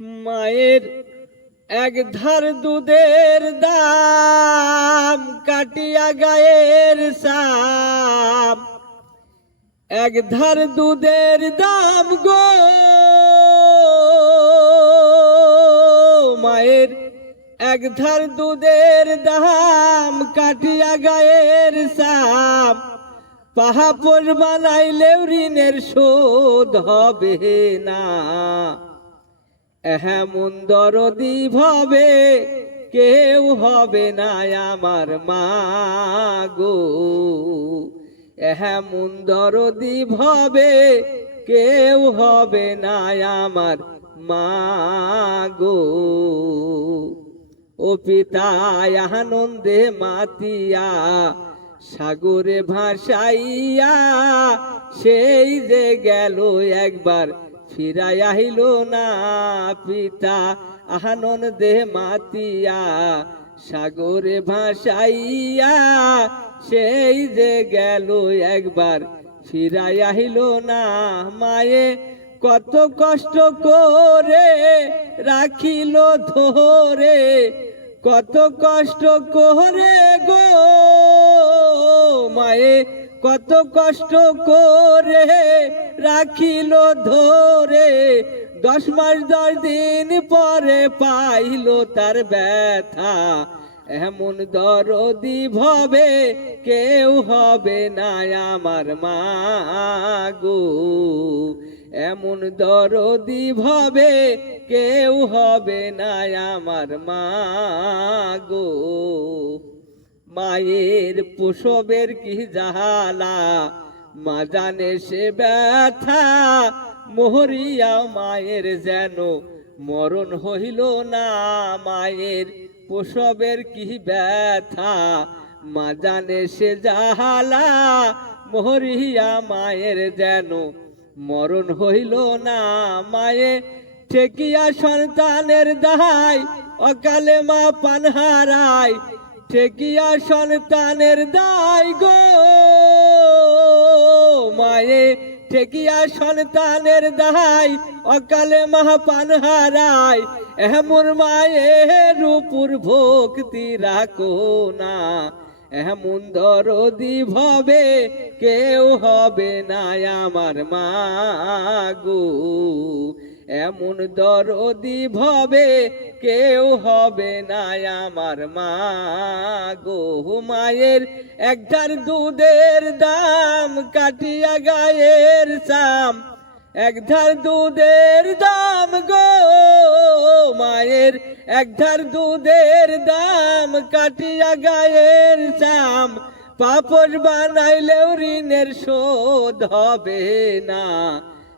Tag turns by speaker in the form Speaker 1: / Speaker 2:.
Speaker 1: মায়ের এক ধার দুধের দাম কাটিয়া গায়ের সাম এক ধার দুধের দাম গো মায়ের এক ধার দুধের দাম কাটিয়া গায়ের সাম পাহাপর বানাইলেও ঋণের শোধ হবে না। এমন দরদি ভাবে কেউ হবে না আমার মা গো। এমন দরদি ভাবে কেউ হবে না আমার মা গো। ও পিতায় আনন্দে মাতিয়া, সাগরে ভাসাইয়া, সেই যে গেল একবার ফিরাই আহিল না পিতা আনন্দে মাতিয়া, সাগরে ভাসাইয়া সেই যে গেল একবার। ফিরাই আহিল না মায়ে, কত কষ্ট করে রাখিল ধরে, কত কষ্ট করে গো মায়ে। কত কষ্ট করে রাখিল ধরে। দশ মাস, দশ দিন পরে পাইল তার ব্যথা। এমন দরদি ভবে কেউ হবে না আমার মা গো। এমন দরদি ভবে কেউ হবে না আমার মা গো। মায়ের প্রসবের কি জাহালা? মা জানে সে ব্যথা। মোহরিয়া মায়ের যেন মরণ হইল না। মায়ের প্রসবের কি ব্যথা? মা জানে সে জাহালা। মোহরিয়া মায়ের যেন মরণ হইল না। মায়ে ঠেকিয়া সন্তানের দায় অকালে মা পান হারায় ঠেকিয়া সন্তানের দায় গো? মায়ে ঠেকিয়া সন্তানের দায়? অকালে মা পান হারায় এমন মায়ের উপর ভক্তি রাখো না। এমন দরদি ভবে কেউ হবে না আমার মা গো। এমন দরদি ভবে কেউ হবে না আমার মা গো। মায়ের একটার দুধের দাম, কাটিয়া গায়ের সাম এক ধার দুধের দাম গো মায়ের এক ধার দুধের দাম, কাটিয়া গায়ের সাম পাপড় বানাইলেও ঋণের শোধ হবে না।